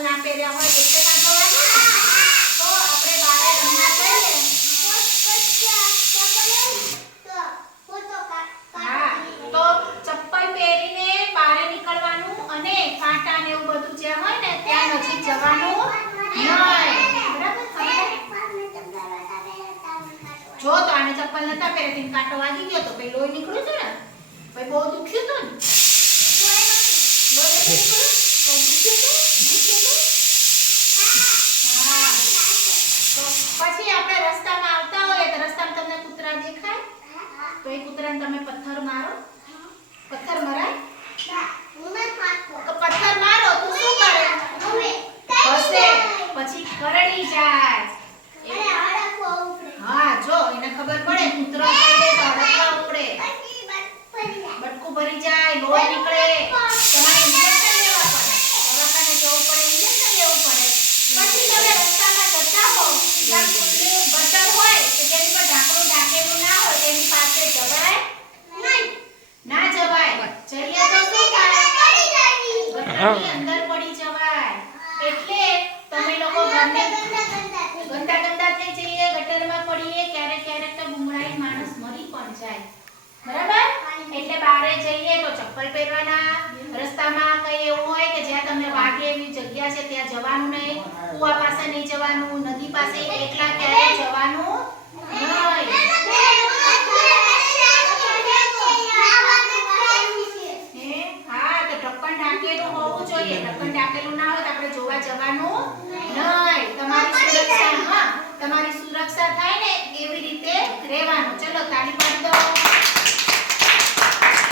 પહેર્યા હોય એટલે તો આપણે બારે રમવા તો ચપ્પલ પહેરીને બારે નીકળવાનું અને કાંટા ને એવું બધું જે હોય ને ત્યાં નજીક જવાનું જો તો આને ચપ્પલ નતા પહેરે તેને કાંટો વાગી ગયો તો પછી લોહી નીકળ્યું હતું ને પછી બહુ દુખ્યું હતું ને લોહી નથી નીકળ્યું? તો દુખ્યું હતું? દુખ્યું હતું? હા. તો પછી આપણે રસ્તામાં આવતા હોઈએ તો રસ્તામાં તમને કૂતરા દેખાય તો તમે પથ્થર મારો પથ્થર મરાય પથ્થર મારો તું શું કરે હસે પછી કરડી જાય હા જો એને ખબર પડે કૂતરો કરડે તો હડકવા ઉપડે બટકું ભરી જાય લોહી નીકળે તમારે ઇન્જેક્શન લેવા પડે દવાખાને જવું પડે ઇન્જેક્શન લેવું પડે પછી તમે રસ્તામાં જતા હો ત્યાં ખુલ્લું ગટર હોય કે જેની પર ઢાંકણું ઢાંકેલું ના હોય તેની પાસે જવાય ના જવાય જઈએ તો શું થાય ગટરની અંદર પડી જવાય. એટલે તમે લોકો ગંદા ગંદા થઈ જઈએ, ગટરમાં પડીએ, ક્યારેક ક્યારેક તો ગુંગળાઈ માણસ મરી પણ જાય. બરાબર? એટલે બહારે જઈએ તો ચપ્પલ પહેરવાના, રસ્તામાં કઈ એવું હોય કે જ્યાં તમને વાગે એવી જગ્યા છે, ત્યાં જવાનું નહીં. કુવા પાસે નહીં જવાનું, નદી પાસે એકલા ક્યારેય જવાનું નહીં હે હા તો ઢક્કન ઢાંકેલું હોવું જોઈએ. ઢક્કન આપેલું ના હોય તો આપણે જોવા જવાનું.